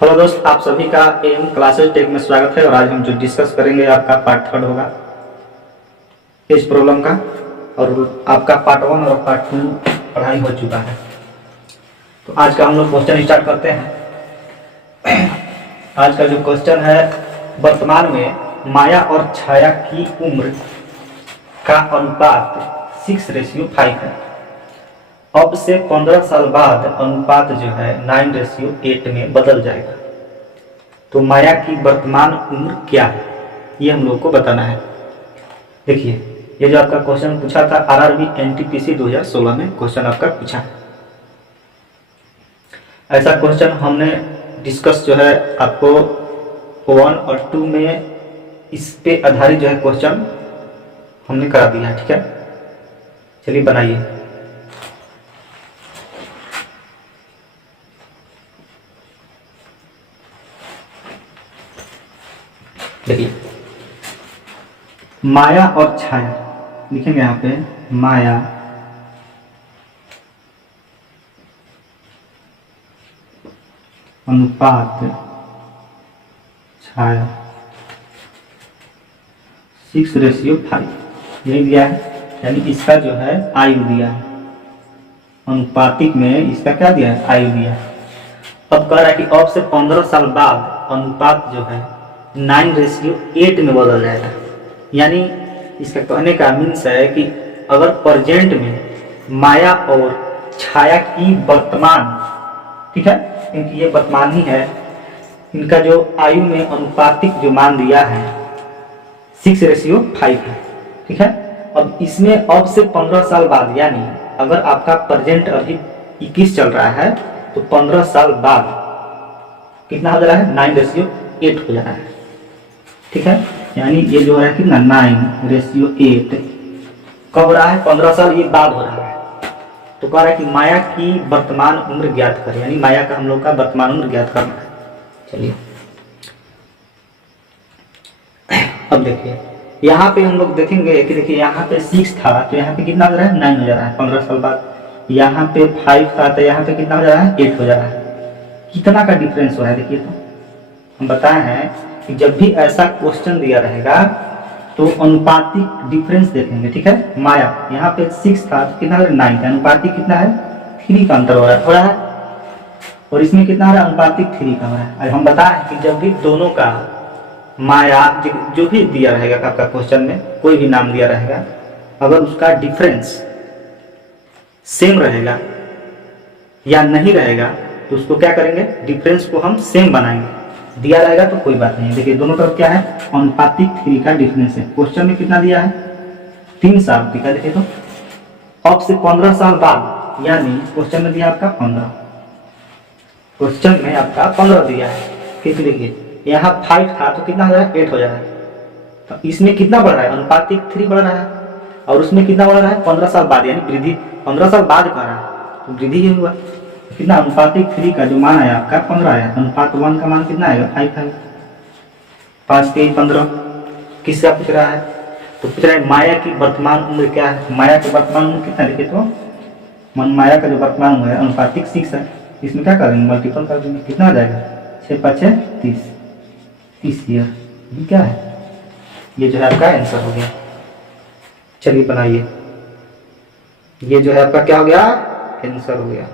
Hello दोस्त, आप सभी का एम क्लासेस टेक में स्वागत है। और आज हम जो डिस्कस करेंगे आपका पार्ट थर्ड होगा इस प्रॉब्लम का। और आपका पार्ट वन और पार्ट टू पढ़ाई हो चुका है। तो आज का हम लोग क्वेश्चन स्टार्ट करते हैं। आज का जो क्वेश्चन है, वर्तमान में माया और छाया की उम्र का अनुपात 6:5 है। अब से 15 साल बाद अनुपात जो है 9:8 में बदल जाएगा। तो माया की वर्तमान उम्र क्या है, ये हम लोग को बताना है। देखिए, ये जो आपका क्वेश्चन पूछा था आरआरबी एनटीपीसी 2016 में क्वेश्चन आपका पूछा है। ऐसा क्वेश्चन हमने डिस्कस जो है आपको 1 और 2 में इस पे आधारित जो है क्वेश्चन हमने करा दिया है। ठीक है, चलिए बनाइए। देखिए, माया और छाया लिखेंगे यहाँ पे। माया अनुपात छाया 6:5 यही दिया है। यानी इसका जो है आयु दिया है, अनुपातिक में इसका क्या दिया है, आयु दिया है। अब कह रहा है कि अब से 15 साल बाद अनुपात जो है 9:8 में बदल जाएगा। यानी इसका कहने का मीन्स है कि अगर प्रेजेंट में माया और छाया की वर्तमान, ठीक है, क्योंकि ये वर्तमान ही है, इनका जो आयु में अनुपातिक जो मान दिया है 6:5 है। ठीक है, अब इसमें अब से 15 साल बाद, यानी अगर आपका प्रेजेंट अभी 21 चल रहा है तो 15 साल बाद कितना हो जा रहा है, 9:8 हो जा रहा है। ठीक है, यानी ये जो है कितना 9:8 कब हो रहा है, 15 साल ये बाद हो रहा है। तो कह रहा है कि माया की वर्तमान उम्र ज्ञात करें, यानी माया का हम लोग का वर्तमान उम्र ज्ञात करना है। चलिए, अब देखिए यहाँ पे हम लोग देखेंगे कि देखिए यहाँ पे 6 था तो यहाँ पे कितना हो जा रहा है, 9 हो जा रहा है 15 साल बाद। यहाँ पे 5 था तो यहाँ पे कितना हो जा रहा है, 8 हो जा रहा है। कितना का डिफरेंस हो रहा है देखिए। तो हम बताए हैं कि जब भी ऐसा क्वेश्चन दिया रहेगा तो अनुपातिक डिफरेंस देखेंगे। ठीक है, माया यहाँ पे 6 था तो कितना 9 था, अनुपातिक कितना है 3 का अंतर हो रहा है। और इसमें कितना हो रहा है, अनुपातिक 3 का हो रहा है। हम बताएं कि जब भी दोनों का माया जो भी दिया रहेगा आपका क्वेश्चन में, कोई भी नाम दिया रहेगा, अगर उसका डिफरेंस सेम रहेगा या नहीं रहेगा तो उसको क्या करेंगे, डिफरेंस को हम सेम बनाएंगे। दिया रहेगा तो कोई बात नहीं। देखिए दोनों तरफ क्या है, अनुपातिक 3 का डिफरेंस है। क्वेश्चन में कितना दिया है, 3 साल दिखा। देखिए तो अब से 15 साल बाद, यानी क्वेश्चन में दिया आपका 15, क्वेश्चन में आपका 15 दिया है। क्योंकि देखिए यहाँ 5 था तो कितना हो जा रहा है, 8 हो जा रहा है। तो इसमें कितना बढ़ रहा है, अनुपातिक 3 बढ़ रहा है। और उसमें कितना बढ़ रहा है, 15 साल बाद, यानी वृद्धि 15 साल बाद कर रहा है तो वृद्धि ही हुआ। कितना, अनुपातिक 3 का जो मान आया आपका 15 आया। अनुपात 1 का मान कितना आएगा, 5 है। 5 3 15। किसका पूछ रहा है, तो पूछ रहा है माया की वर्तमान उम्र क्या है। माया की वर्तमान उम्र कितना, देखिए तो माया का जो वर्तमान उम्र है अनुपातिक 6 है। इसमें क्या करेंगे, मल्टीपल कर देंगे। कितना आ जाएगा, 6 5 30 ईयर। ये क्या है, ये जो है आपका आंसर हो गया। चलिए बनाइए, ये जो है आपका क्या हो गया, आंसर हो गया।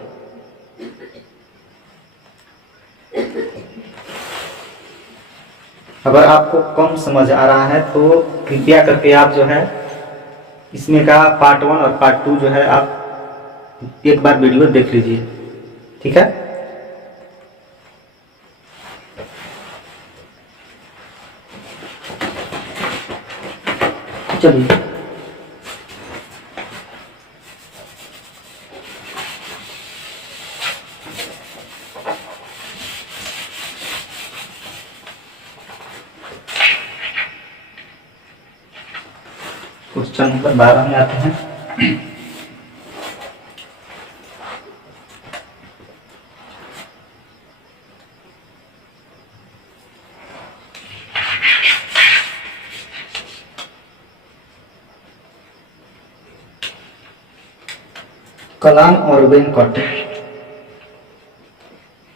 अगर आपको कम समझ आ रहा है तो कृपया करके आप जो है इसमें का पार्ट 1 और पार्ट 2 जो है आप एक बार वीडियो देख लीजिए। ठीक है, चलिए क्वेश्चन नंबर 12 में आते हैं। कलाम और वेंकट,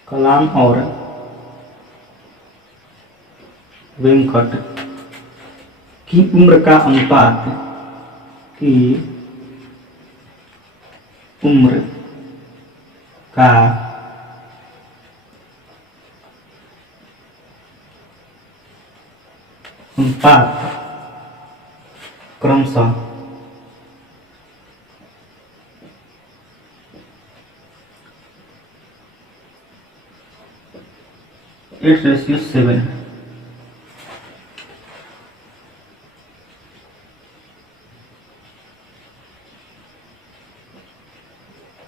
कलाम और वेंकट की उम्र का अनुपात, की उम्र का अनुपात क्रमशः 8:7 है।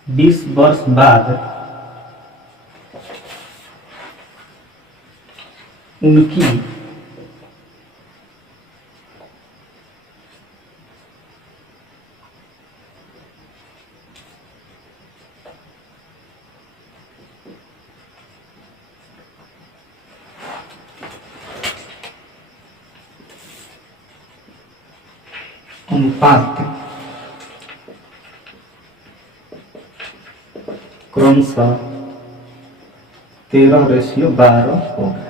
बीस वर्ष बाद उनकी अनुपात क्रमशः 13:12 होगा।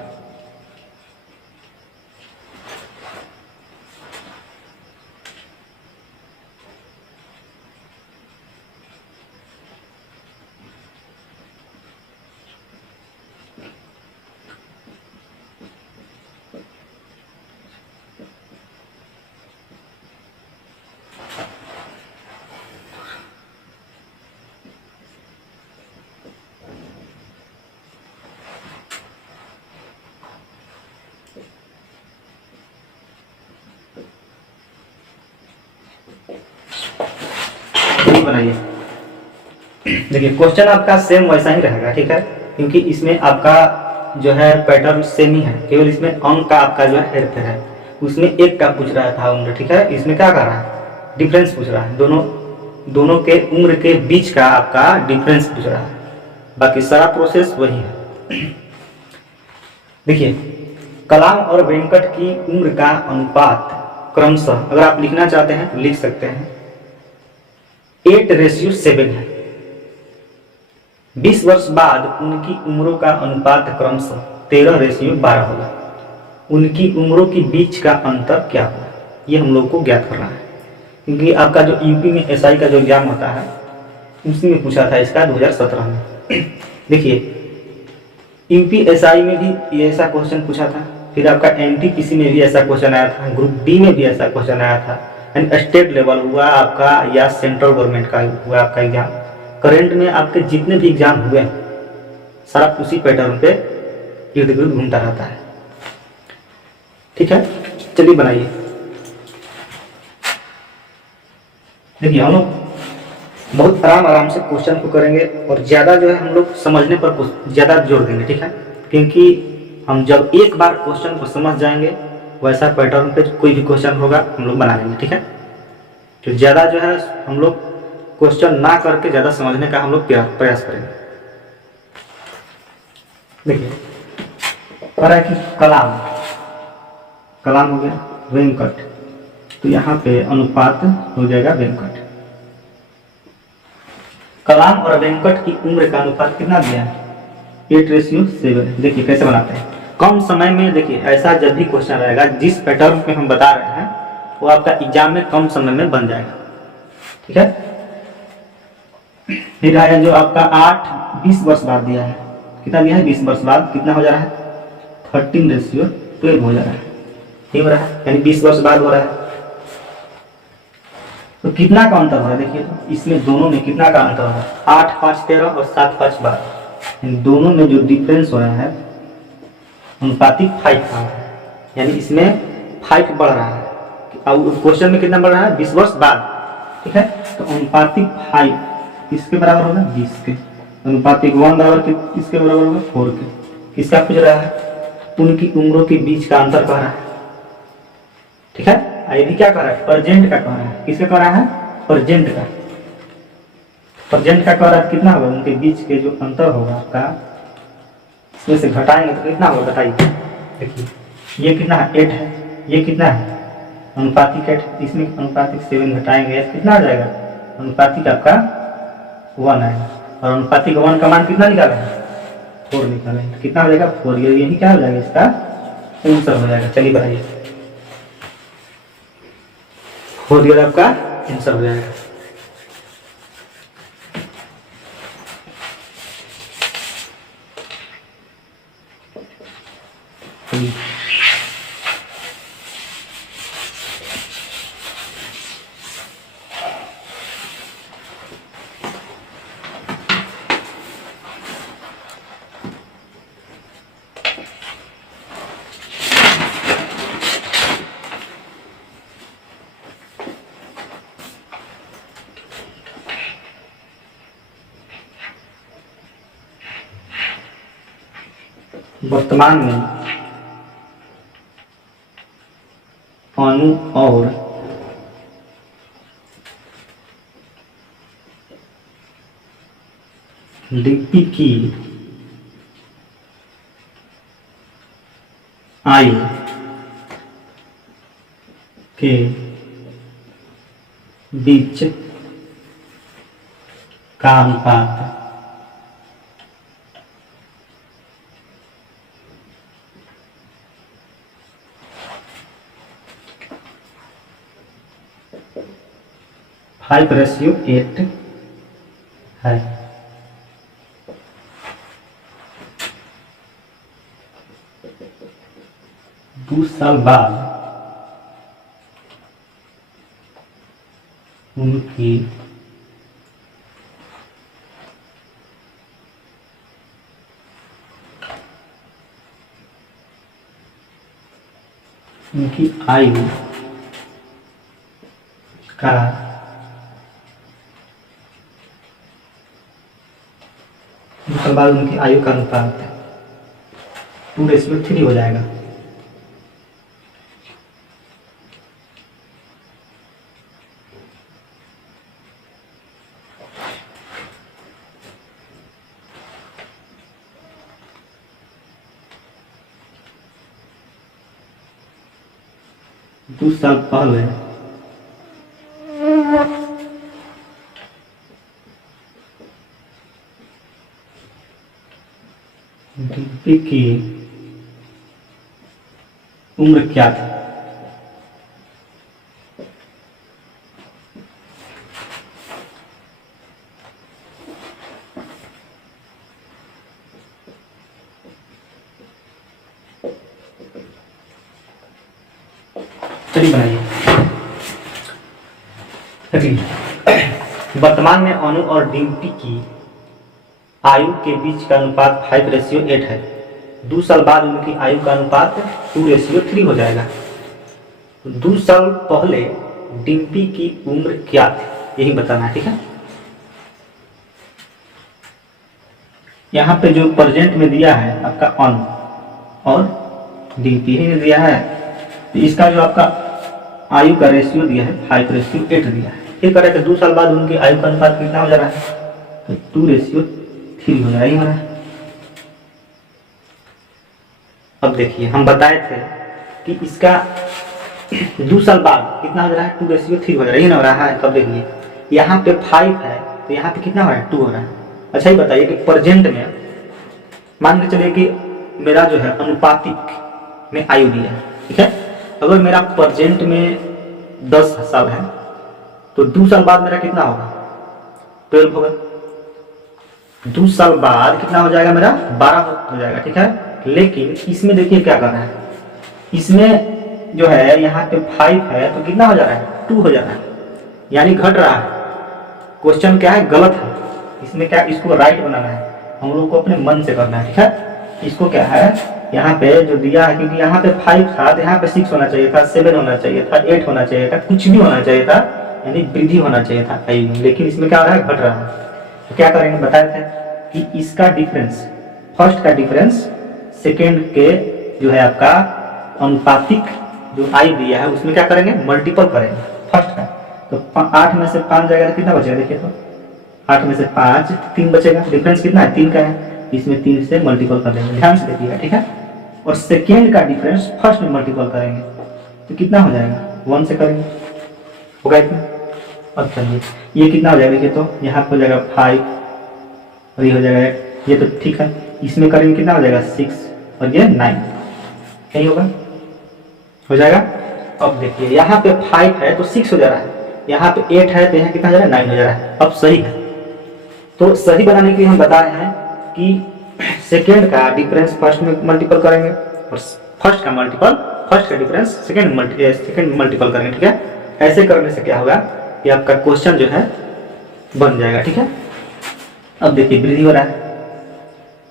बनाइए, देखिए क्वेश्चन आपका सेम वैसा ही रहेगा, ठीक है, क्योंकि इसमें आपका जो है पैटर्न सेम ही है, केवल इसमें अंक का आपका जो है हेरफेर है। उसमें एक का पूछ रहा था उम्र, ठीक है, इसमें क्या कर रहा है, डिफरेंस पूछ रहा है, दोनों के उम्र के बीच का आपका डिफरेंस पूछ रहा है। बाकी सारा प्रोसेस वही है। देखिए कलाम और वेंकट की उम्र का अनुपात क्रमशः, अगर आप लिखना चाहते हैं तो लिख सकते हैं 8:7 है। 20 वर्ष बाद उनकी उम्रों का अनुपात क्रमशः 13:12 होगा। उनकी उम्रों के बीच का अंतर क्या होगा, ये हम लोग को ज्ञात करना है, क्योंकि आपका जो यूपी में एसआई का जो एग्जाम होता है उसी में पूछा था इसका 2017 में। देखिए यूपी एसआई में भी ऐसा क्वेश्चन पूछा था, फिर आपका एनटीपीसी में भी ऐसा क्वेश्चन आया था, ग्रुप डी में भी ऐसा क्वेश्चन आया था, एंड स्टेट लेवल हुआ आपका या सेंट्रल गवर्नमेंट का हुआ आपका एग्जाम। करंट में आपके जितने भी एग्जाम हुए सारा उसी पैटर्न पे इर्द गिर्द घूमता रहता है, ठीक है। चलिए बनाइए, देखिए हम लोग बहुत आराम से क्वेश्चन को करेंगे और ज़्यादा जो है हम लोग समझने पर ज़्यादा जोर देंगे, ठीक है, क्योंकि हम जब एक बार क्वेश्चन को समझ जाएंगे वैसा पैटर्न पे कोई भी क्वेश्चन होगा हम लोग बना लेंगे, ठीक है। तो ज़्यादा जो है हम लोग क्वेश्चन ना करके ज़्यादा समझने का हम लोग प्रयास करेंगे। देखिए और है कि कलाम हो गया, वेंकट, तो यहाँ पे अनुपात हो जाएगा वेंकट। कलाम और वेंकट की उम्र का अनुपात कितना दिया है, 8:7। देखिए कैसे बनाते हैं, कम समय में। देखिए ऐसा जब भी क्वेश्चन रहेगा जिस पैटर्न पे हम बता रहे हैं वो आपका एग्जाम में कम समय में बन जाएगा, ठीक है। फिर आया जो आपका 20 वर्ष बाद दिया है, कितना दिया है, 20 वर्ष बाद कितना हो जा रहा है, 13:12 हो जा रहा है, ठीक हो रहा है, यानी 20 वर्ष बाद हो रहा है। तो कितना का अंतर हो रहा है, देखिए तो इसमें दोनों में कितना का अंतर हो रहा है, 8, 5, 13 और 7, 5, 12, इन दोनों में जो डिफरेंस हो रहा है अनुपातिक 5 का है, यानी इसमें 5 बढ़ रहा है। अब क्वेश्चन में कितना बढ़ रहा है, 20 वर्ष बाद, ठीक है। तो अनुपातिक 5 किसके बराबर होगा, 20 के। अनुपातिक 1 बराबर किसके बराबर होगा, 4 के। किसका पूछ रहा है, उनकी उम्रों के बीच का अंतर कह रहा है, ठीक है। ये भी क्या कह रहा है, प्रेजेंट का कह रहा है, किसका कह रहा है, प्रेजेंट का कह रहा है। कितना होगा, उनके बीच के जो अंतर होगा आपका, इसमें से घटाएंगे तो कितना होगा बताइए। देखिए ये कितना है, 8 है, ये कितना है, अनुपातिक 8, इसमें अनुपातिक 7 घटाएंगे कितना आ जाएगा, अनुपातिक आपका 1 आएगा, और अनुपातिक 1 का मान कितना निकाला है, 4 निकाले, कितना हो जाएगा, 4। यही क्या हो जाएगा इसका आंसर हो जाएगा। चलिए बताइए, हो गया आपका आंसर हो जाएगा। वर्तमान में अणु और लिपि की आयु के बीच का अनुपात 5:8 है। दो साल बाद उनकी आयु का दूसरे बाद उनकी आयु का अनुपात 2:3 हो जाएगा। दो साल पहले डिम्पी की उम्र क्या थी? चलिए बनाइए। वर्तमान में अनु और डिम्पी की आयु के बीच का अनुपात 5:8 है। 2 साल बाद उनकी आयु का अनुपात 2:3 हो जाएगा। 2 साल पहले डिम्पी की उम्र क्या थी, यही बताना है। ठीक है, यहाँ पे जो प्रेजेंट में दिया है आपका अनु और डिम्पी ही दिया है, तो इसका जो आपका आयु का रेशियो दिया है 5:8 दिया है। ये करें कि 2 साल बाद उनकी आयु का अनुपात कितना हो जा रहा है, तो 2:3 हो जाएगा हमारा। अब देखिए, हम बताए थे कि इसका 2 साल बाद कितना हो रहा है, 2:3 हो जा रहा है। तब देखिए यहाँ पे 5 है, तो यहाँ पे कितना हो रहा है, 2 हो रहा है। अच्छा, ये बताइए कि प्रेजेंट में मान के चलिए कि मेरा जो है अनुपातिक में आयु दिया है। ठीक है, अगर मेरा प्रेजेंट में 10 साल है तो 2 साल बाद मेरा कितना होगा, 12 होगा। 2 साल बाद कितना हो जाएगा, मेरा 12 हो जाएगा। ठीक है, लेकिन इसमें देखिए क्या कर रहा है, इसमें जो है यहाँ पे 5 है तो कितना हो जा रहा है, 2 हो जा रहा है, यानी घट रहा है। क्वेश्चन क्या है, गलत है। इसमें क्या, इसको राइट बनाना है, हम लोग को अपने मन से करना है। ठीक है, इसको क्या है, यहाँ पे जो दिया है, क्योंकि यहाँ पे 5 था तो यहाँ पे 6 होना चाहिए था, 7 होना चाहिए था, 8 होना चाहिए था, कुछ भी होना चाहिए था, यानी वृद्धि होना चाहिए था आयु में। लेकिन इसमें क्या हो रहा है, घट रहा है। तो क्या करेंगे, बताए थे कि इसका डिफरेंस, फर्स्ट का डिफरेंस सेकेंड के जो है आपका अनुपातिक जो आयु दिया है उसमें क्या करेंगे, मल्टीपल करेंगे फर्स्ट का। तो 8 में से 5 जाएगा तो कितना बचेगा, देखिए तो 8 में से 5 3 बचेगा। डिफरेंस कितना है, 3 का है, इसमें 3 से मल्टीपल कर देंगे, ध्यान से देखिएगा। ठीक है, और सेकेंड का डिफरेंस फर्स्ट में मल्टीपल करेंगे तो कितना हो जाएगा, 1 से करेंगे, होगा इतना। अब चलिए ये कितना हो जाएगा, देखिए तो यहाँ पे हो जाएगा 5 और ये हो जाएगा 8, ये तो ठीक है। इसमें करेंगे कितना हो जाएगा, 6 और ये 9। नहीं होगा, हो जाएगा। अब देखिए यहाँ पे 5 है तो 6 हो जा रहा है, यहाँ पे 8 है तो यहाँ कितना हो जा रहा है, 9 हो जा रहा है। अब सही है, तो सही बनाने के लिए हम बता रहे हैं कि सेकेंड का डिफरेंस फर्स्ट में मल्टीपल करेंगे और फर्स्ट का डिफरेंस सेकेंड मल्टीपल करेंगे, ठीक है। ऐसे करने से क्या होगा कि आपका क्वेश्चन जो है बन जाएगा, ठीक है। अब देखिए वृद्धि हो रहा है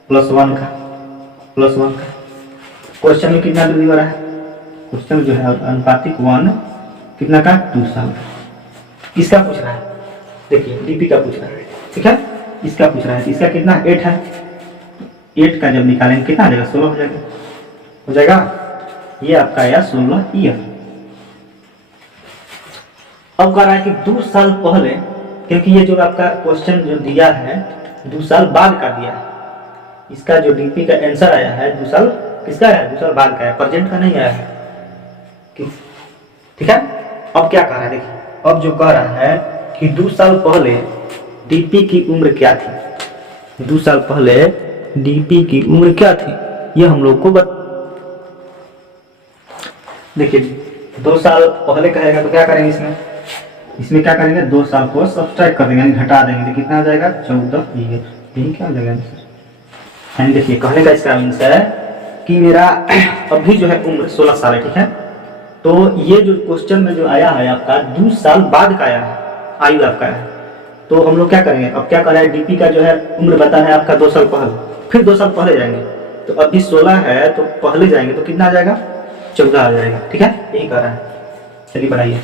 +1 का क्वेश्चन में कितना वृद्धि हो रहा है, क्वेश्चन जो है अनुपातिक 1 कितना का 2 साल, किसका पूछ रहा है, देखिए डीपी का पूछ रहा है, ठीक है। इसका पूछ रहा है, इसका कितना 8 है, 8 का जब निकालेंगे कितना आ जाएगा, 16 हो जाएगा। ये आपका आया 16 ईयर। अब कह रहा है कि 2 साल पहले, क्योंकि ये जो आपका क्वेश्चन जो दिया है 2 साल बाद का दिया है, इसका जो डीपी का आंसर आया है 2 साल किसका है, 2 साल बाद का है, प्रेजेंट का नहीं आया है, ठीक है। अब क्या कह रहा है, देखिए अब जो कह रहा है कि 2 साल पहले डीपी की उम्र क्या थी, 2 साल पहले डीपी की उम्र क्या थी, ये हम लोग को देखिए 2 साल पहले कहेगा तो क्या करेंगे, इसमें क्या करेंगे, 2 साल को सब्सट्रैक्ट कर देंगे, घटा देंगे तो कितना आ जाएगा 14 ईयर, यही क्या आ जाएगा आंसर। देखिए कहने का इसका आंसर है कि मेरा अभी जो है उम्र 16 साल है, ठीक है। तो ये जो क्वेश्चन में जो आया है आपका 2 साल बाद का आया है, आयु आपका है, तो हम लोग क्या करेंगे, अब क्या कर रहे हैं, डीपी का जो है उम्र बता है आपका 2 साल पहले, फिर 2 साल पहले जाएंगे, तो अभी 16 है तो पहले जाएंगे तो कितना आ जाएगा, 14 आ जाएगा, ठीक है। यही कर रहा है, चलिए बनाइए।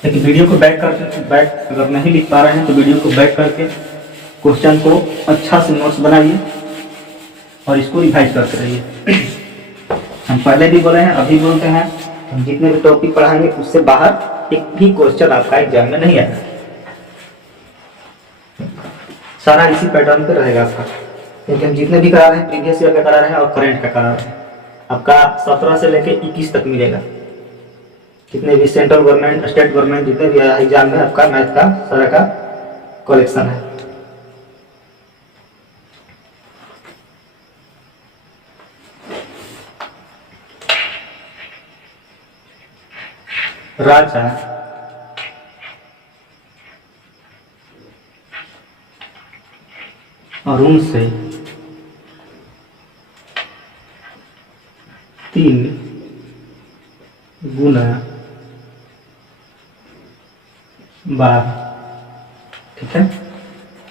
लेकिन वीडियो को बैक अगर नहीं लिख पा रहे हैं तो वीडियो को बैक करके क्वेश्चन को अच्छा से नोट्स बनाइए और इसको रिवाइज करते रहिए। हम पहले भी बोले हैं, अभी बोलते हैं, हम जितने भी टॉपिक पढ़ाएंगे उससे बाहर एक भी क्वेश्चन आपका एग्जाम में नहीं आएगा, सारा इसी पैटर्न पे रहेगा आपका, क्योंकि हम जितने भी करा रहे हैं प्रीवियस ईयर का करा रहे हैं और करंट का करा रहे हैं। आपका 17 से लेके 21 तक मिलेगा, जितने भी सेंट्रल गवर्नमेंट स्टेट गवर्नमेंट जितने भी एग्जाम में आपका मैथ का सारा का कलेक्शन है। राजा अरुण से 3 गुना 12, ठीक है।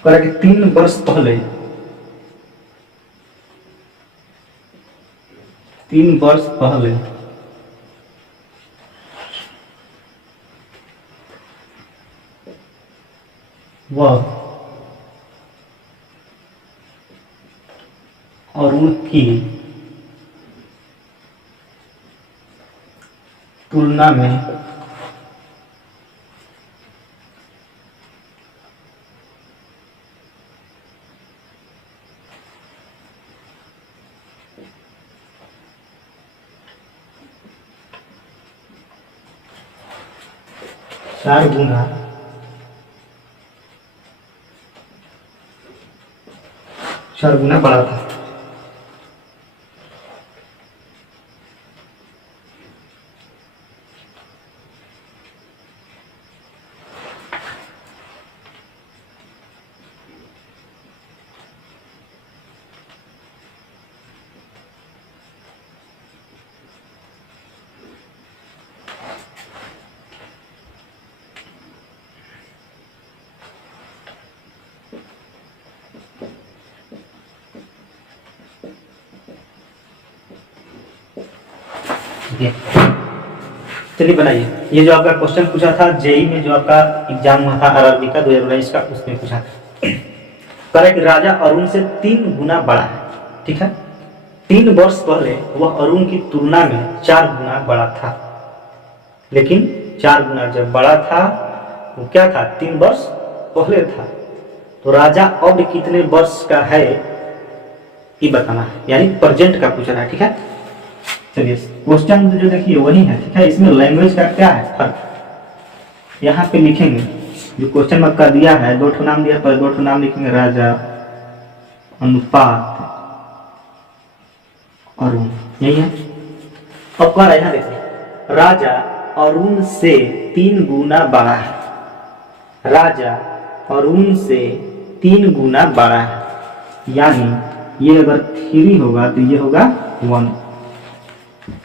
कह कि 3 वर्ष पहले, 3 वर्ष पहले वह अरुण की तुलना में चार गुना बड़ा था। चलिए बनाइए। ये जो आपका क्वेश्चन पूछा था जेई में, जो आपका एग्जाम हुआ था आरआरबी का 2019 का, उसमें पूछा करे कि राजा अरुण से 3 गुना बड़ा है, ठीक है। 3 वर्ष पहले वह अरुण की तुलना में 4 गुना बड़ा था, लेकिन 4 गुना जब बड़ा था वो क्या था, 3 वर्ष पहले था। तो राजा अब कितने वर्ष का है ये बताना है, यानी प्रेजेंट का पूछ रहा है, ठीक है। चलिए क्वेश्चन जो देखिए वही है, ठीक है। इसमें लैंग्वेज का क्या है फर्क, यहाँ पे लिखेंगे जो क्वेश्चन में आपका दिया है, दो ठो नाम दिया, पर दो ठो नाम लिखेंगे, राजा, अनुपात, अरुण, यही है। अब कह रहा है, यहाँ देखिए, राजा अरुण से 3 गुना बड़ा है। राजा अरुण से 3 गुना बड़ा है, यानी ये अगर 3 होगा तो ये होगा 1।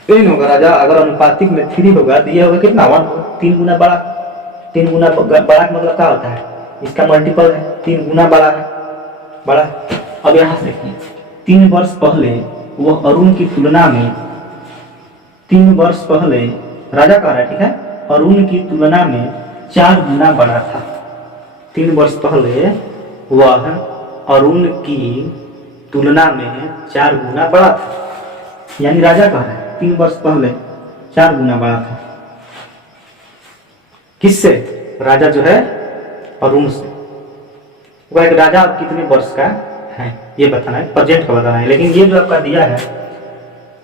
तीन होगा, राजा अगर अनुपातिक में 3 होगा तो ये होगा कितना, 1 होगा। 3 गुना बड़ा, 3 गुना बड़ा का मतलब क्या होता है, इसका मल्टीपल है, 3 गुना बड़ा है, बड़ा। अब यहाँ से देखिए, 3 वर्ष पहले वह अरुण की तुलना में, 3 वर्ष पहले राजा कह रहा है, ठीक है, अरुण की तुलना में 4 गुना बड़ा था। 3 वर्ष पहले वह अरुण की तुलना में 4 गुना बड़ा था, यानी राजा कह रहा है 3 वर्ष पहले 4 गुना बड़ा था। किससे? राजा जो है अरुण से। वह एक राजा कितने वर्ष का है ये बताना है, प्रेजेंट का बताना है। लेकिन ये जो आपका दिया है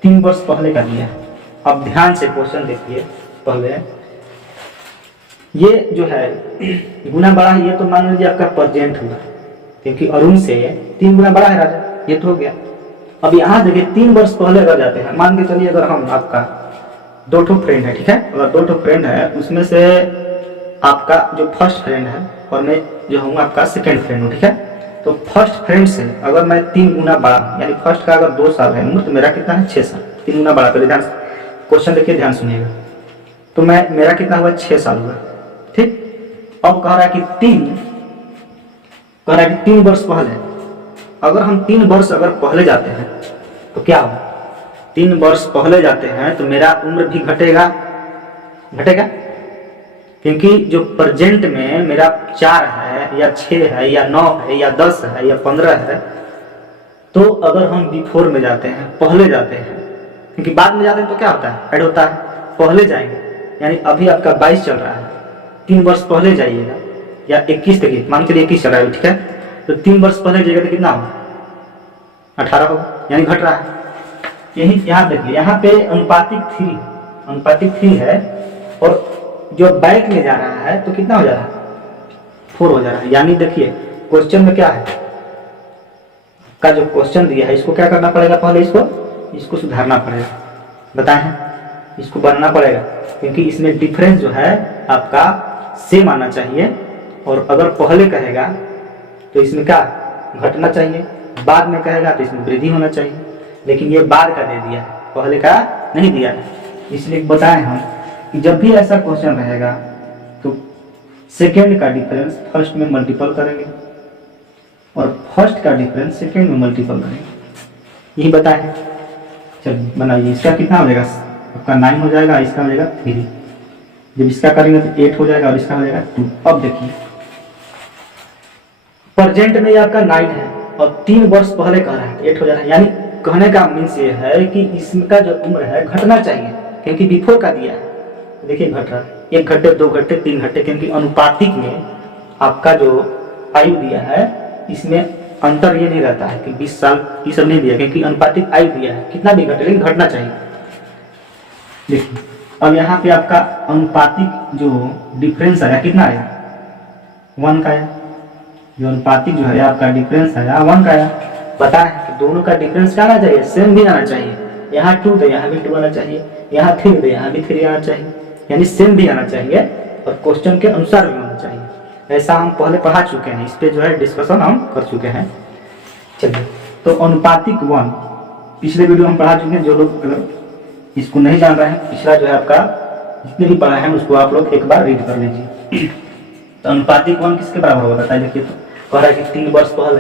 3 वर्ष पहले का दिया है। अब ध्यान से क्वेश्चन देखिए, पहले ये जो है गुना बड़ा है, ये तो मान लीजिए आपका प्रेजेंट हुआ, क्योंकि अरुण से 3 गुना बड़ा है राजा, ये तो हो गया। अब यहाँ देखिए 3 वर्ष पहले अगर जाते हैं, मान के चलिए अगर हम आपका 2 ठो फ्रेंड है, ठीक है, अगर 2 ठो फ्रेंड है, उसमें से आपका जो फर्स्ट फ्रेंड है और मैं जो हूँ आपका सेकेंड फ्रेंड हूँ, ठीक है, तो फर्स्ट फ्रेंड से अगर मैं 3 गुना बड़ा, यानी फर्स्ट का अगर 2 साल है उम्र, तो मेरा कितना है 6 साल, 3 गुना बड़ा। पहले ध्यान क्वेश्चन देखिए, ध्यान सुनिएगा, तो मेरा कितना हुआ, 6 साल हुआ, ठीक। अब कह रहा है कि 3 वर्ष पहले, अगर हम 3 वर्ष अगर पहले जाते हैं तो क्या होगा, 3 वर्ष पहले जाते हैं तो मेरा उम्र भी घटेगा, क्योंकि जो प्रेजेंट में मेरा 4 है या 6 है या 9 है या 10 है या 15 है, तो अगर हम बिफोर में जाते हैं, पहले जाते हैं, क्योंकि बाद में जाते हैं तो क्या होता है, ऐड होता है, पहले जाएंगे, यानी अभी आपका 22 चल रहा है, 3 वर्ष पहले जाइएगा, या 21 देखिए, मान के लिए 21 चल रहा है, ठीक है, तो 3 वर्ष पहले जाइएगा तो कितना होगा, 18 होगा, यानी घट रहा है। यही यहाँ देखिए, यहाँ पे अनुपातिक 3 है, और जो बैक में जा रहा है तो कितना हो जा रहा है, 4 हो जा रहा है। यानी देखिए क्वेश्चन में क्या है, का जो क्वेश्चन दिया है इसको क्या करना पड़ेगा, पहले इसको सुधारना पड़ेगा, बताएं, इसको बनना पड़ेगा, क्योंकि इसमें डिफरेंस जो है आपका सेम आना चाहिए, और अगर पहले कहेगा तो इसमें क्या घटना चाहिए, बाद में कहेगा तो इसमें वृद्धि होना चाहिए, लेकिन ये बाद का दे दिया है, पहले का नहीं दिया है। इसलिए बताएं हम कि जब भी ऐसा क्वेश्चन रहेगा तो सेकेंड का डिफरेंस फर्स्ट में मल्टीपल करेंगे और फर्स्ट का डिफरेंस सेकेंड में मल्टीपल करेंगे, यही बताएं। चलिए बनाइए, इसका कितना हो जाएगा, आपका 9 हो जाएगा, इसका हो जाएगा 3, जब इसका करेंगे तो 8 हो जाएगा और इसका हो जाएगा 2। अब देखिए प्रेजेंट में आपका 9 है और 3 वर्ष पहले कह रहा है 8 हो जा रहा है, यानी कहने का मीन्स ये है कि इसका जो उम्र है घटना चाहिए, क्योंकि बिफोर का दिया है, देखिए घट रहा है, 1 घंटे 2 घंटे 3 घंटे, क्योंकि अनुपातिक में आपका जो आयु दिया है इसमें अंतर ये नहीं रहता है कि 20 साल ये सब नहीं दिया, क्योंकि अनुपातिक आयु दिया है, कितना भी घटे लेकिन घटना चाहिए। देखिए अब यहाँ पे आपका अनुपातिक जो डिफरेंस आया कितना आया, 1 का आया, जो अनुपातिक जो है आपका डिफरेंस आया 1 का आया। बताएं कि दोनों का डिफरेंस क्या आना चाहिए, सेम भी आना चाहिए, यहाँ 2 तो यहाँ भी 2 आना चाहिए, यहाँ 3 तो यहाँ भी 3 आना चाहिए, यानी सेम भी आना चाहिए और क्वेश्चन के अनुसार भी होना चाहिए। ऐसा हम पहले पढ़ा चुके हैं, इस पे जो है डिस्कशन हम कर चुके हैं। चलिए तो अनुपातिक 1 पिछले वीडियो हम पढ़ा चुके हैं, जो लोग अगर इसको नहीं जान रहे हैं, पिछला जो है आपका जितने भी पढ़ा है उसको आप लोग एक बार रीड कर लीजिए। तो अनुपातिक 1 किसके बराबर होगा बताइए, देखिए तो कह रहा है कि 3 वर्ष पहले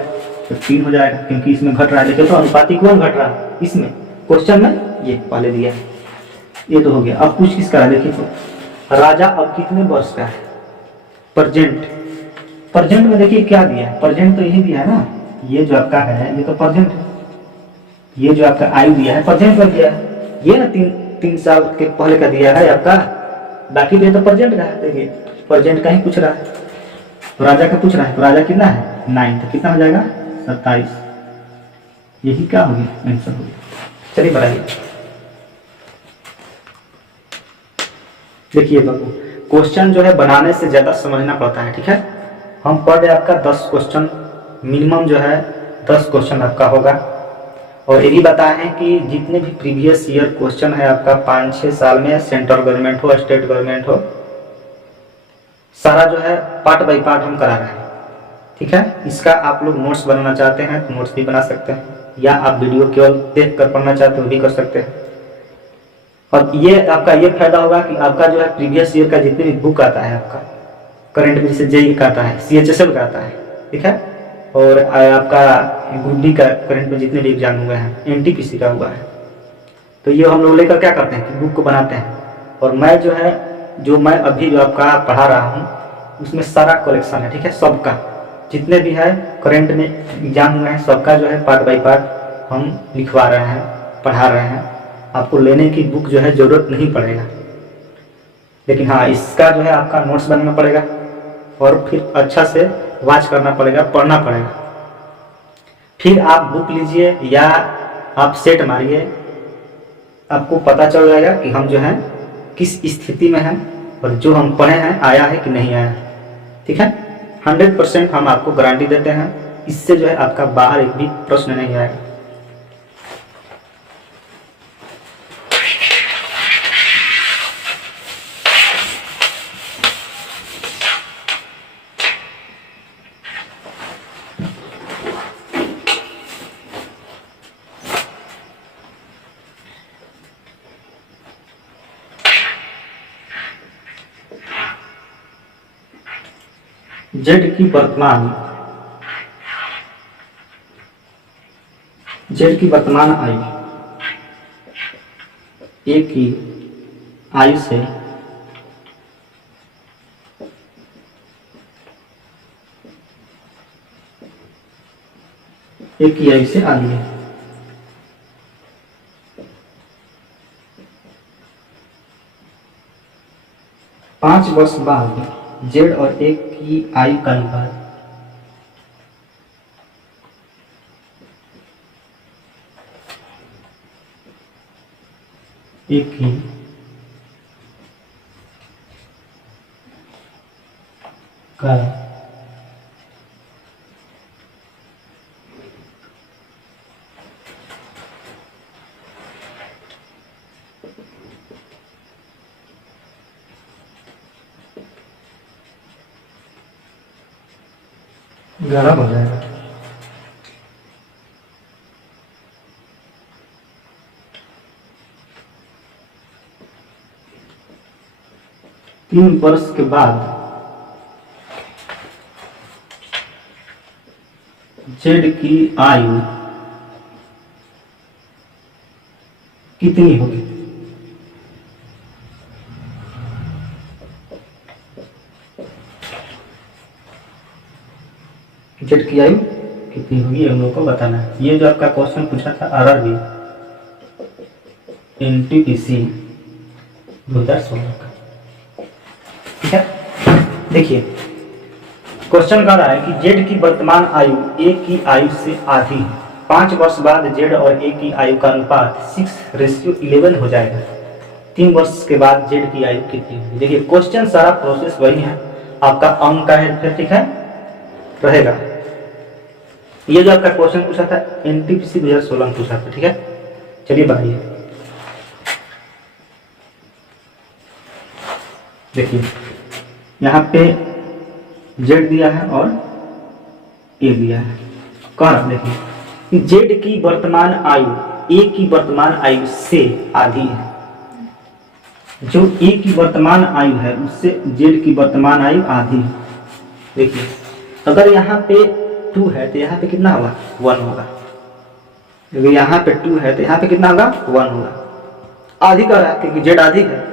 तो 3 हो जाएगा, क्योंकि इसमें घट रहा है, देखिए तो अनुपातिक 1 घट रहा है इसमें, क्वेश्चन में ये पहले दिया है, ये तो हो गया। अब कुछ किसका है, देखिए तो राजा अब कितने वर्ष का है, प्रेजेंट में देखिए क्या दिया है, प्रेजेंट तो यही दिया है ना, ये जो आपका है ये तो प्रेजेंट है, ये जो आपका आयु दिया है प्रेजेंट में दिया है, ये ना 3 साल के पहले का दिया है आपका, बाकी तो प्रेजेंट का है, देखिए प्रेजेंट का ही पूछ रहा है, तो राजा का पूछ रहा है, तो राजा कितना है 9, तो कितना हो जाएगा 27, यही क्या हो गया आंसर हो गया। चलिए बताइए, देखिए बाबू क्वेश्चन जो है बनाने से ज़्यादा समझना पड़ता है, ठीक है। हम पर डे आपका 10 क्वेश्चन मिनिमम जो है 10 क्वेश्चन आपका होगा। और ये भी बताए हैं कि जितने भी प्रीवियस ईयर क्वेश्चन है आपका 5-6 साल में, सेंट्रल गवर्नमेंट हो स्टेट गवर्नमेंट हो, सारा जो है पार्ट बाय पार्ट हम करा रहे हैं, ठीक है। इसका आप लोग नोट्स बनाना चाहते हैं तो नोट्स भी बना सकते हैं, या आप वीडियो केवल देख कर पढ़ना चाहते हो भी कर सकते हैं। और ये आपका ये फायदा होगा कि आपका जो है प्रीवियस ईयर का जितने भी बुक आता है आपका करंट में, जैसे जेई का आता है, CHSL का आता है, ठीक है, और आपका ग्रुप डी का करंट में जितने भी एग्जाम हुए हैं, NTPC का हुआ है, तो ये हम लोग लेकर क्या करते हैं कि बुक को बनाते हैं। और मैं जो है मैं अभी जो आपका पढ़ा रहा हूँ उसमें सारा कलेक्शन है, ठीक है, सबका जितने भी है करंट में एग्जाम हुए हैं सबका जो है पार्ट बाय पार्ट हम लिखवा रहे हैं, पढ़ा रहे हैं। आपको लेने की बुक जो है ज़रूरत नहीं पड़ेगा, लेकिन हाँ इसका जो है आपका नोट्स बनाना पड़ेगा और फिर अच्छा से वॉच करना पड़ेगा, पढ़ना पड़ेगा। फिर आप बुक लीजिए या आप सेट मारिए, आपको पता चल जाएगा कि हम जो है किस स्थिति में हैं और जो हम पढ़े हैं आया है कि नहीं आया, ठीक है। 100% हम आपको गारंटी देते हैं, इससे जो है आपका बाहर एक भी प्रश्न नहीं आएगा। जेड की वर्तमान आयु ए की आयु से आधी है। 5 वर्ष बाद जेड और ए की आयु का अनुपात ए की का गरम हो जाएगा। तीन वर्ष के बाद जेड की आयु कितनी होगी? जेड की आयु कितनी होगी हम लोग को बताना है। ये जो आपका क्वेश्चन पूछा था RRB NTPC 2016 का, ठीक है। देखिए क्वेश्चन कह रहा है कि जेड की वर्तमान आयु ए की आयु से आधी है। 5 वर्ष बाद जेड और ए की आयु का अनुपात 6:11 हो जाएगा। 3 वर्ष के बाद जेड की आयु कितनी होगी? देखिए क्वेश्चन सारा प्रोसेस वही है, आपका अंक का है, ठीक है, रहेगा। ये जो आपका क्वेश्चन पूछा था NTPC 2016 में पूछा था, ठीक है। चलिए बढ़िए, देखिए यहाँ पे जेड दिया है और ए दिया है। कह रहा देखिए कि जेड की वर्तमान आयु ए की वर्तमान आयु से आधी है। जो ए की वर्तमान आयु है उससे जेड की वर्तमान आयु आधी है। देखिए अगर यहाँ पे 2 है तो यहाँ पे कितना होगा? 1 होगा। अगर यहाँ पे 2 है तो यहाँ पे कितना होगा? 1 होगा। आधी का रहा क्योंकि जेड आधी है।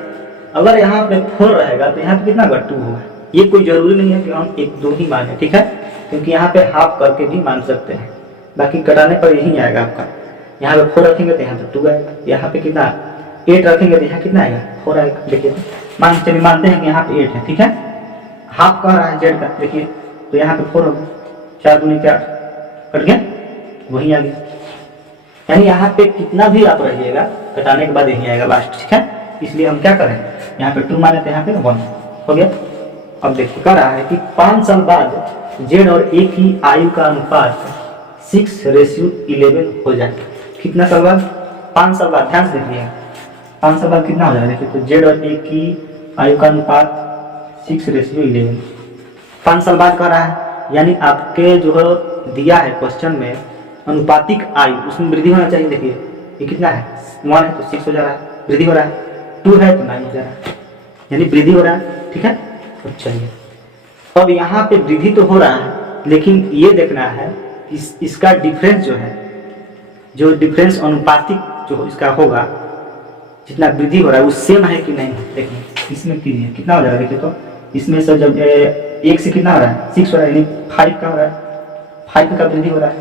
अगर यहाँ पे 4 रहेगा तो यहाँ पे कितना होगा? 2 होगा। ये कोई जरूरी नहीं है कि हम 1-2 ही माने, ठीक है, क्योंकि यहाँ पे हाफ करके भी मान सकते हैं, बाकी कटाने पर यही आएगा आपका। यहाँ पे 4 रखेंगे तो यहाँ पे 2 आएगा। यहाँ पे कितना 8 रखेंगे तो यहाँ कितना आएगा? 4 आएगा। देखिए चलिए मानते हैं कि यहाँ पे 8 है, ठीक है, हाफ कह रहा है जेड का। देखिए तो यहाँ पे 4 होगा, 4 दूनी 8 कट गया, वही आ गया। यानी यहाँ पे कितना भी आप रहिएगा कटाने के बाद यही आएगा लास्ट, ठीक है। इसलिए हम क्या करें, यहाँ पे 2 माने तो यहाँ पे 1, हो गया। अब देखिए कह रहा है कि 5 साल बाद जेड और ए की आयु का अनुपात 6:11 हो जाए। कितना साल बाद? 5 साल बाद। ध्यान से देखिए 5 साल बाद कितना हो जाएगा देखिए, तो जेड और ए की आयु का अनुपात 6:11। 5 साल बाद कह रहा है, यानी आपके जो दिया है क्वेश्चन में अनुपातिक आयु, उसमें वृद्धि होना चाहिए। देखिए ये कितना है, 1 है तो 6 हो जा रहा है, वृद्धि हो रहा है, 2 है तो 9 हो जा रहा है, यानी वृद्धि हो रहा है। ठीक है, तो चलिए अब यहाँ पे वृद्धि तो हो रहा है, लेकिन ये देखना है इसका डिफरेंस जो है, जो डिफरेंस अनुपातिक जो इसका होगा, जितना वृद्धि हो रहा है वो सेम है कि नहीं। देखिए इसमें कीजिए कितना हो जाएगा, देखिए तो इसमें से जब 1 से कितना हो रहा है, 6 हो रहा है, यानी 5 का हो रहा है, 5 का वृद्धि हो रहा है।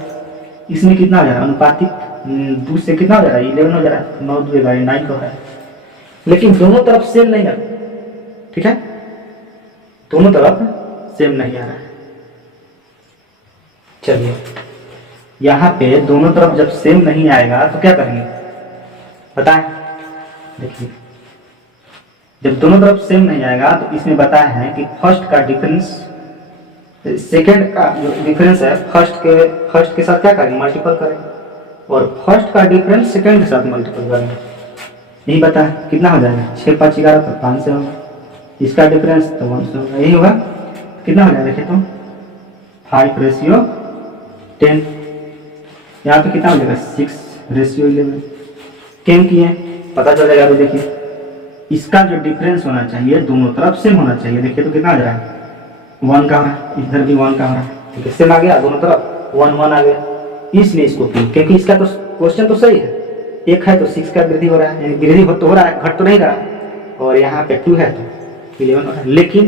इसमें कितना हो जा रहा है अनुपातिक, 2 से कितना हो जा रहा है, 11 हो जा रहा है, 9 2 11 9 का हो रहा है, लेकिन दोनों तरफ सेम नहीं है। ठीक है, दोनों तरफ सेम नहीं आ रहा है। चलिए यहाँ पे दोनों तरफ जब सेम नहीं आएगा तो क्या करेंगे बताएं। देखिए जब दोनों तरफ सेम नहीं आएगा तो इसमें बताया है कि फर्स्ट का डिफरेंस सेकेंड का जो डिफरेंस है फर्स्ट के साथ क्या करेंगे, मल्टीपल करेंगे, और फर्स्ट का डिफरेंस सेकेंड के साथ मल्टीपल करेंगे। यही बता है कितना हो जाएगा, 6 5 11 तो 5 से होगा, इसका डिफरेंस तो 1 से होगा, यही होगा। कितना हो जाएगा देखिए तो 5:10। यहाँ पे कितना हो जाएगा 6:11। केम किए पता चल जाएगा। अभी देखिए इसका जो डिफरेंस होना चाहिए दोनों तरफ सेम होना चाहिए। देखिए तो कितना आ जा रहा है, 1 का हो रहा है, इधर भी 1 का हो रहा है, ठीक है, सेम आ गया दोनों तरफ, 1 1 आ गया, इसलिए इसको किया, क्योंकि इसका तो क्वेश्चन तो सही है, 1 है तो 6 का वृद्धि हो रहा है, यानी वृद्धि हो रहा है, घट तो नहीं रहा है, और यहाँ पे 2 है तो 11 हो रहा है, लेकिन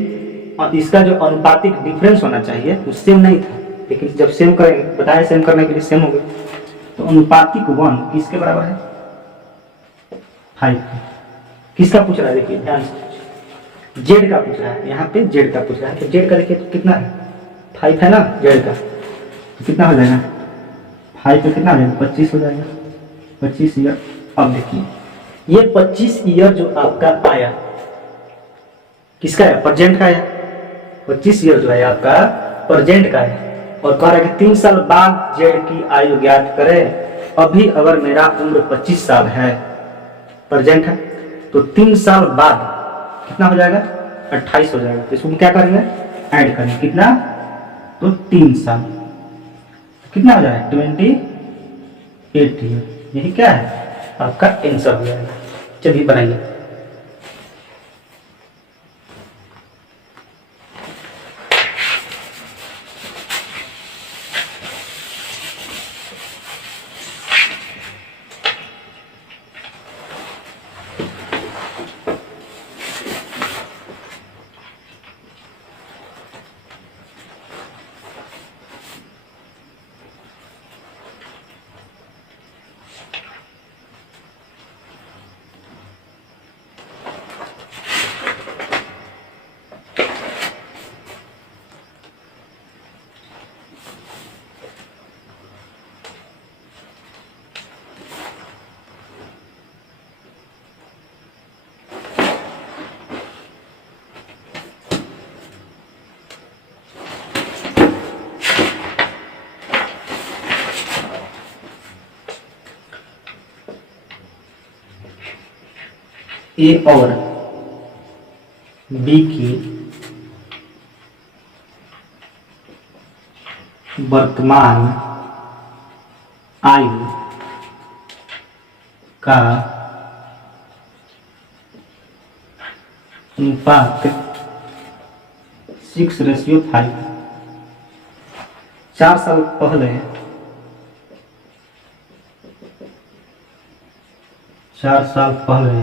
इसका जो अनुपातिक डिफरेंस होना चाहिए वो सेम नहीं था, लेकिन जब सेम करेंगे बताया सेम करने के लिए सेम हो गया, तो अनुपातिक 1 किसके बराबर है, 5। किसका पूछ रहा है देखिए ध्यान से, जेड का पूछ रहा है, यहाँ पे जेड का पूछ रहा है, तो जेड का देखिए तो कितना है 5 है ना जेड का, तो कितना हो जाएगा 5 पे कितना हो जाएगा 25 हो जाएगा, 25 ईयर। अब देखिए ये 25 ईयर जो आपका आया किसका है, प्रेजेंट का है, 25 ईयर जो है आपका प्रेजेंट का है, और कह रहा है कि 3 साल बाद जेड की आयु ज्ञात करें। अभी अगर मेरा उम्र 25 साल है, प्रेजेंट है, तो 3 साल बाद कितना हो जाएगा 28 हो जाएगा, तो इसको क्या करेंगे ऐड करेंगे, कितना तो 3 साल कितना हो जाएगा 28 ईयर। यही क्या है आपका आंसर हो जाएगा। चलिए बनाइए। ए और बी की वर्तमान आयु का अनुपात 6:5। 4 साल पहले 4 साल पहले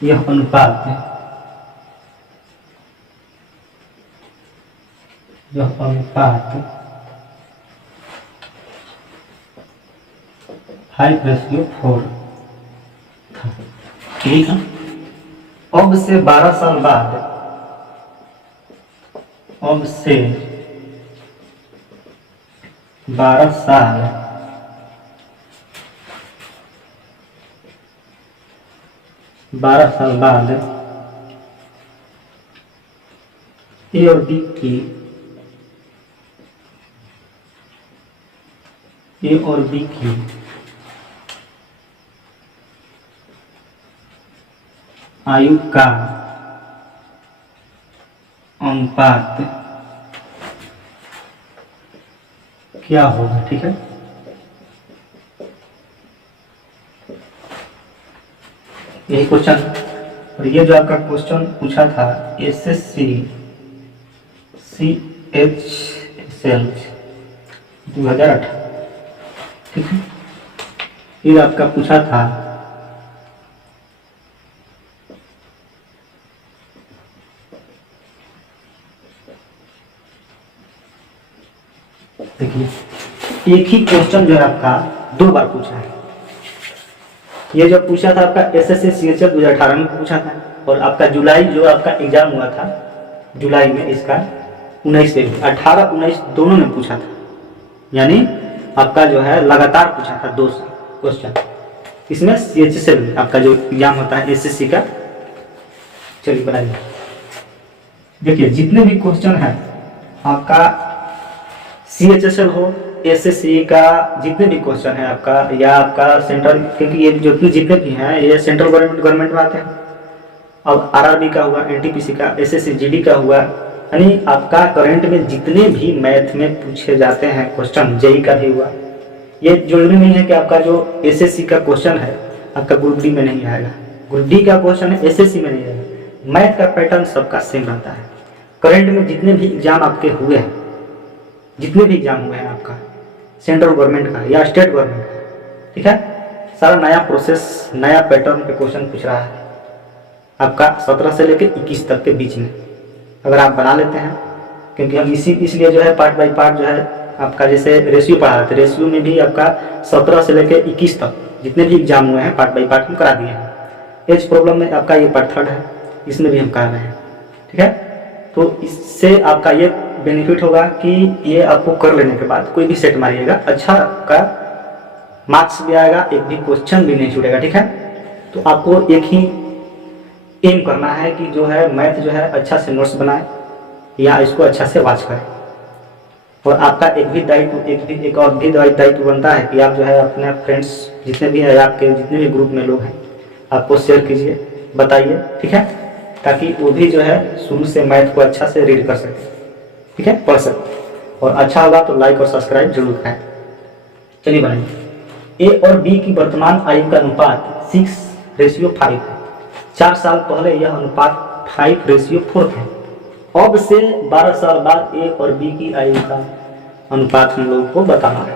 यह अनुपात यह अनुपात 5:4 था। ठीक है, अब से 12 साल बाद, अब से 12 साल बाद ए और बी की ए और बी की आयु का अनुपात क्या होगा, ठीक है। यही क्वेश्चन, और ये जो आपका क्वेश्चन पूछा था एसएससी CHSL 2018, ठीक है। फिर आपका पूछा था देखिए, एक ही क्वेश्चन जो है आपका 2 बार पूछा है। ये जो पूछा था आपका एसएससी CHSL 2018 में पूछा था, और आपका जुलाई जो आपका एग्जाम हुआ था जुलाई में, इसका 19 से 18 19 दोनों में पूछा था। यानी आपका जो है लगातार पूछा था 2 क्वेश्चन। इसमें CHSL में आपका जो एग्जाम होता है एसएससी का, चलिए बनाइए। देखिए जितने भी क्वेश्चन है आपका CHSL हो एसएससी का, जितने भी क्वेश्चन है आपका, या आपका सेंट्रल, क्योंकि ये जितने भी हैं ये सेंट्रल गवर्नमेंट में आते हैं। अब आरआरबी का हुआ, एनटीपीसी का, एसएससी जीडी का हुआ, यानी आपका करंट में जितने भी मैथ में पूछे जाते हैं क्वेश्चन, जेई का भी हुआ। ये जरूरी नहीं है कि आपका जो एसएससी का क्वेश्चन है आपका ग्रुप डी में नहीं आएगा, ग्रुप डी का क्वेश्चन है एसएससी में नहीं आएगा। मैथ का पैटर्न सबका सेम रहता है। करंट में जितने भी एग्जाम आपके हुए हैं, जितने भी एग्जाम हुए हैं आपका सेंट्रल गवर्नमेंट का या स्टेट गवर्नमेंट का, ठीक है, सारा नया प्रोसेस, नया पैटर्न पे क्वेश्चन पूछ रहा है आपका 17 से लेकर 21 तक के बीच में। अगर आप बना लेते हैं, क्योंकि हम इसलिए जो है पार्ट बाय पार्ट जो है आपका, जैसे रेशियो पढ़ा रहे थे, रेशियो में भी आपका 17 से लेकर 21 तक जितने भी एग्जाम हुए हैं पार्ट बाय पार्ट हम करा दिए हैं। एज प्रॉब्लम में आपका ये पार्ट 3 है, इसमें भी हम करा रहे हैं, ठीक है। तो इससे आपका ये बेनिफिट होगा कि ये आपको कर लेने के बाद कोई भी सेट मारिएगा, अच्छा आपका मार्क्स भी आएगा, एक भी क्वेश्चन भी नहीं छूटेगा, ठीक है। तो आपको एक ही एम करना है कि जो है मैथ जो है अच्छा से नोट्स बनाए या इसको अच्छा से वॉच करें। और आपका एक और भी दायित्व बनता है कि आप जो है अपने फ्रेंड्स जितने भी हैं, आपके जितने भी ग्रुप में लोग हैं, आपको शेयर कीजिए, बताइए, ठीक है, ताकि वो भी जो है शुरू से मैथ को अच्छा से रीड कर सके, ठीक है, पढ़ सके। और अच्छा होगा तो लाइक और सब्सक्राइब जरूर करें। चलिए बनाइए। ए और बी की वर्तमान आयु का अनुपात 6:5 है। 4 साल पहले यह अनुपात 5:4 था। अब से 12 साल बाद ए और बी की आयु का अनुपात हम लोगों को बताना है।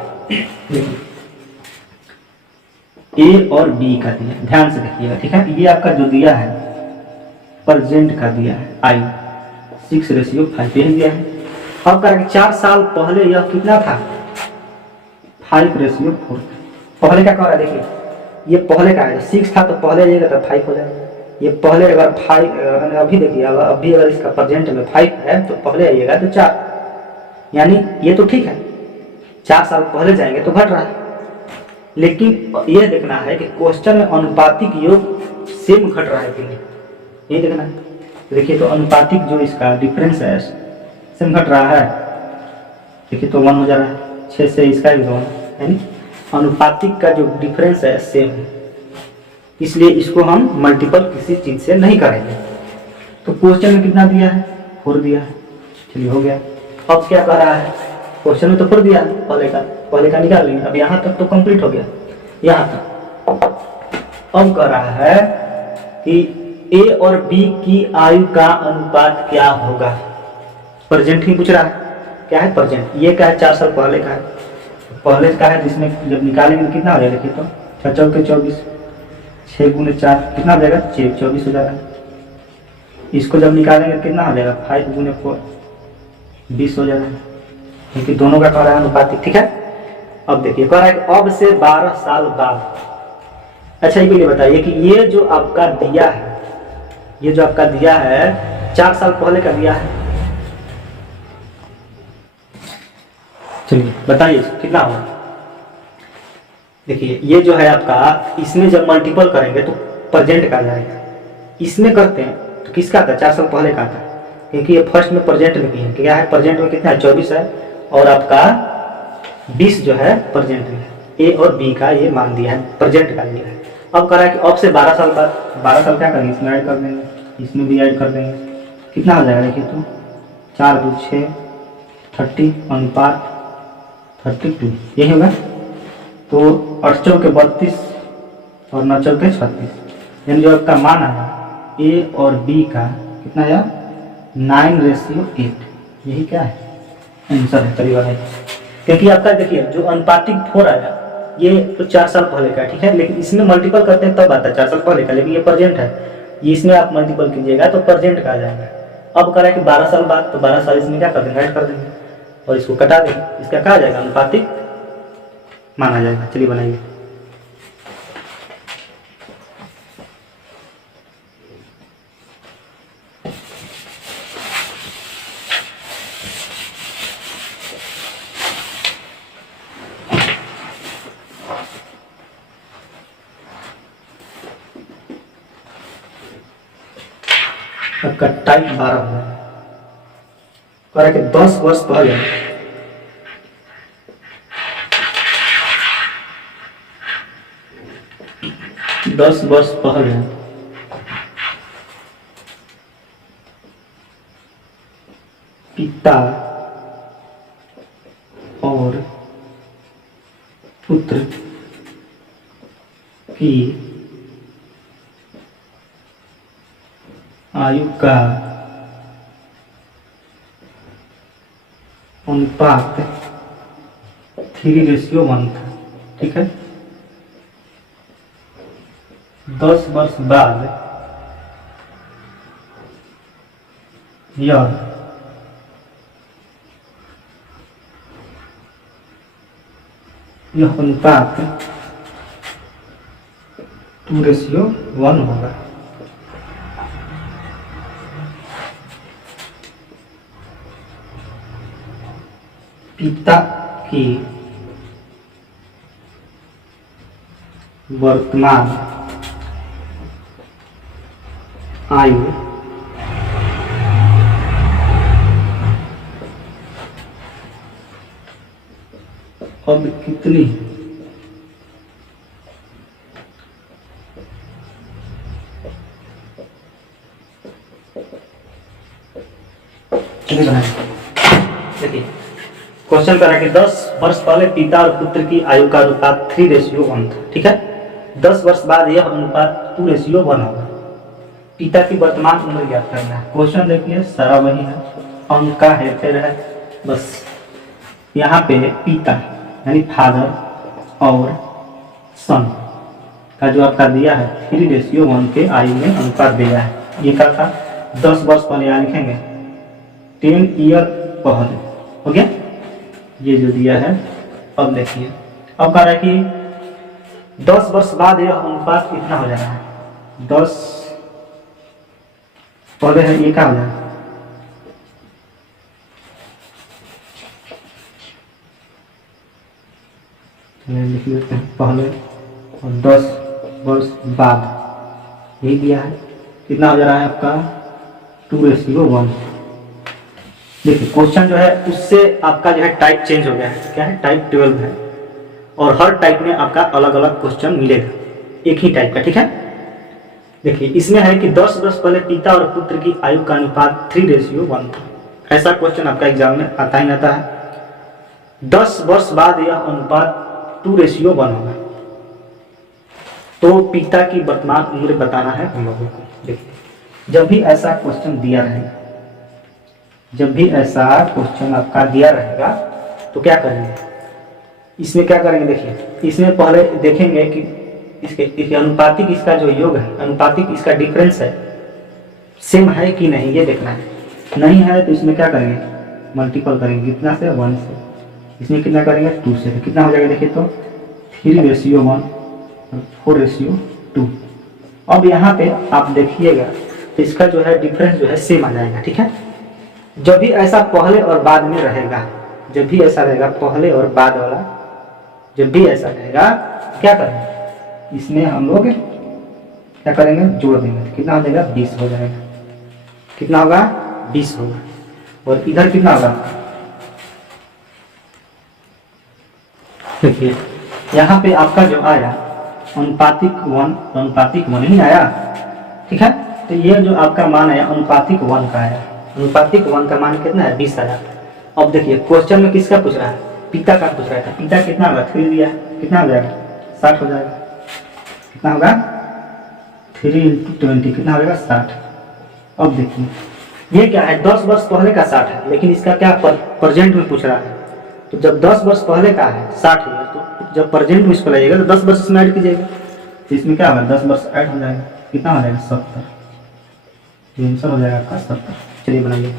ए और बी का दिया, ध्यान से देखिएगा, ठीक है। ये आपका जो दिया है प्रेजेंट का दिया है आयु 6:5 दिया है। अब करेंगे 4 साल पहले यह कितना था 5:4। पहले का कह रहा है, देखिए ये पहले का है, 6 था तो पहले आइएगा तो 5 हो जाएगा। ये पहले अगर 5 अभी देखिए, अभी अगर इसका प्रेजेंट में 5 है तो पहले आइएगा तो 4, यानी ये तो ठीक है। 4 साल पहले जाएंगे तो घट रहा है, लेकिन यह देखना है कि क्वेश्चन में अनुपातिक योग सेम घट रहा है कि नहीं, यही देखना है। देखिए तो अनुपातिक जो इसका डिफरेंस है सेम घट रहा है, देखिए तो 1 हो जा रहा है, 6 से इसका भी 1, यानी अनुपातिक का जो डिफरेंस है सेम है। इसलिए इसको हम मल्टीपल किसी चीज से नहीं करेंगे। तो क्वेश्चन में कितना दिया है 4 दिया है, चलिए हो गया। अब क्या कह रहा है, क्वेश्चन में तो 4 दिया है, पहले का निकाल लेंगे। अब यहाँ तक तो कंप्लीट हो गया, यहाँ तक। अब कह रहा है कि ए और बी की आयु का अनुपात क्या होगा। प्रेजेंट ही पूछ रहा है, क्या है प्रेजेंट, ये क्या है 4 साल पहले का है, पहले का है, जिसमें जब निकालेंगे कितना हो जाएगा, देखिए तो 6 चौके 24, 6 गुने 4 कितना हो जाएगा 24 हो जाएगा। इसको जब निकालेंगे कितना हो जाएगा 5 गुने 4 20 हो जाएगा, क्योंकि दोनों का कह रहा है अनुपातिक, ठीक है। अब देखिए कह रहा है अब से 12 साल बाद। अच्छा ये बताइए कि ये जो आपका दिया है, ये जो आपका दिया है 4 साल पहले का दिया है, चलिए बताइए कितना होगा। देखिए ये जो है आपका, इसमें जब मल्टीपल करेंगे तो प्रेजेंट का आ जाएगा, इसमें करते हैं तो किसका आता है 4 साल पहले का आता है, क्योंकि ये फर्स्ट में प्रेजेंट में भी है, क्या है प्रेजेंट में कितना है 24 है, और आपका 20 जो है प्रेजेंट में। ए और बी का ये मान दिया है, प्रेजेंट का लिया है। अब करा कि अब से 12 साल बाद, 12 साल क्या करेंगे, इसमें ऐड कर देंगे, इसमें भी ऐड कर देंगे, कितना हो जाएगा देखिए तो 4 2 6 30 अनुपात 32 यही होगा। तो 8 चौके 32 और 9 चौके 36, यानी जो आपका मान आया ए और बी का कितना आया 9:8, यही क्या है आंसर है करीब है। क्योंकि आपका देखिए जो अनुपातिक 4 आया ये तो 4 साल पहले का, ठीक है, लेकिन इसमें मल्टीपल करते हैं तब आता है 4 साल पहले का, लेकिन ये प्रेजेंट है, ये इसमें आप मल्टीपल कीजिएगा तो प्रेजेंट का आ जाएगा। अब करा कि 12 साल बाद, तो 12 साल इसमें क्या कर देंगे, ऐड कर देंगे और इसको कटा देंगे, इसका क्या आ जाएगा अनुपातिक माना जाएगा। चलिए बनाइए। आपका टाइप 12 हो जाएगा। करा कि 10 वर्ष पहले 10 वर्ष पहले पिता और पुत्र की आयु का अनुपात 3:1 था, ठीक है। 10 वर्ष बाद यह अनुपात 2:1 होगा। पिता की वर्तमान आयु अब कितनी देखिए क्वेश्चन करा कि 10 वर्ष पहले पिता और पुत्र की आयु का अनुपात 3:1 था, ठीक है। 10 वर्ष बाद यह अनुपात 2:1 होगा। पिता की वर्तमान उम्र ज्ञात करना है। क्वेश्चन देखिए सारा वही है, अंक का हेरफेर है बस। यहाँ पे पिता यानी फादर और सन का जो आपका दिया है 3:1 के आयु में अनुपात दिया है। ये क्या था 10 वर्ष पहले, यहाँ लिखेंगे 10 ईयर पहले, हो गया ये जो दिया है। अब देखिए अब कह रहा है कि 10 वर्ष बाद यह अनुपात कितना हो जाना है, 10 पहले है ये क्या हो जाए लिख लेते हैं पहले, और 10 वर्ष बाद यही दिया है, कितना हो जा रहा है आपका 2:1। देखिए क्वेश्चन जो है उससे आपका जो है टाइप चेंज हो गया है, क्या है टाइप 12 है, और हर टाइप में आपका अलग अलग क्वेश्चन मिलेगा एक ही टाइप का, ठीक है। देखिए इसमें है कि 10 वर्ष पहले पिता और पुत्र की आयु का अनुपात 3:1 था। ऐसा क्वेश्चन आपका एग्जाम में आता ही आता है। 10 वर्ष बाद यह अनुपात 2:1 होगा। तो पिता की वर्तमान उम्र बताना है हम लोगों को। देखिए जब भी ऐसा क्वेश्चन दिया रहेगा, जब भी ऐसा क्वेश्चन आपका दिया रहेगा तो क्या करेंगे, इसमें क्या करेंगे, देखिए इसमें पहले देखेंगे कि इसके अनुपातिक इसका जो योग है, अनुपातिक इसका डिफरेंस है सेम है कि नहीं, ये देखना है। नहीं है तो इसमें क्या करेंगे मल्टीपल करेंगे, कितना से 1 से, इसमें कितना करेंगे 2 से, तो कितना हो जाएगा देखिए तो 3:1 और 4:2। अब यहाँ पे आप देखिएगा तो इसका जो है डिफरेंस जो है सेम आ जाएगा, ठीक है। जब भी ऐसा पहले और बाद में रहेगा, जब भी ऐसा रहेगा पहले और बाद वाला, जब भी ऐसा रहेगा क्या करेंगे, इसमें हम लोग क्या करेंगे जोड़ देंगे, तो कितना हो जाएगा 20 हो जाएगा। कितना होगा 20 होगा। और इधर कितना होगा, देखिए यहाँ पे आपका जो आया अनुपातिक 1 नहीं आया, ठीक है। तो ये जो आपका मान आया अनुपातिक 1 का आया, अनुपातिक 1 का मान कितना है 20 आया। अब देखिए क्वेश्चन में किसका पूछ रहा है, पिता का पूछ रहा था। पिता कितना होगा 3 दिया, कितना हो जाएगा 60 हो जाएगा। कितना होगा 3 × 20 कितना हो जाएगा 60। अब देखिए ये क्या है 10 वर्ष पहले का 60 है, लेकिन इसका क्या प्रेजेंट में पूछ रहा है। तो जब 10 वर्ष पहले का है 60 है, तो जब प्रेजेंट में इसको लाइएगा तो 10 वर्ष इसमें ऐड कीजिएगा, तो इसमें क्या होगा 10 वर्ष ऐड हो जाएगा। कितना हो जाएगा 70, आंसर हो जाएगा आपका 70। चलिए बनाइए।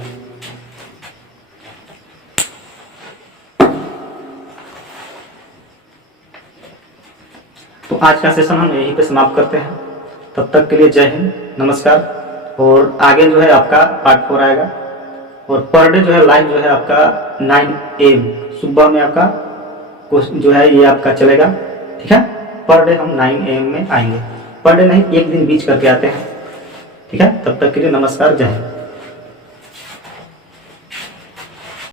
तो आज का सेशन हम यहीं पे समाप्त करते हैं। तब तक के लिए जय हिंद, नमस्कार। और आगे जो है आपका पार्ट 4 आएगा, और पर डे जो है लाइव जो है आपका 9 AM सुबह में आपका जो है ये आपका चलेगा, ठीक है। पर डे हम 9 AM में आएंगे, पर डे नहीं, एक दिन बीच करके आते हैं, ठीक है। तब तक के लिए नमस्कार, जय हिंद।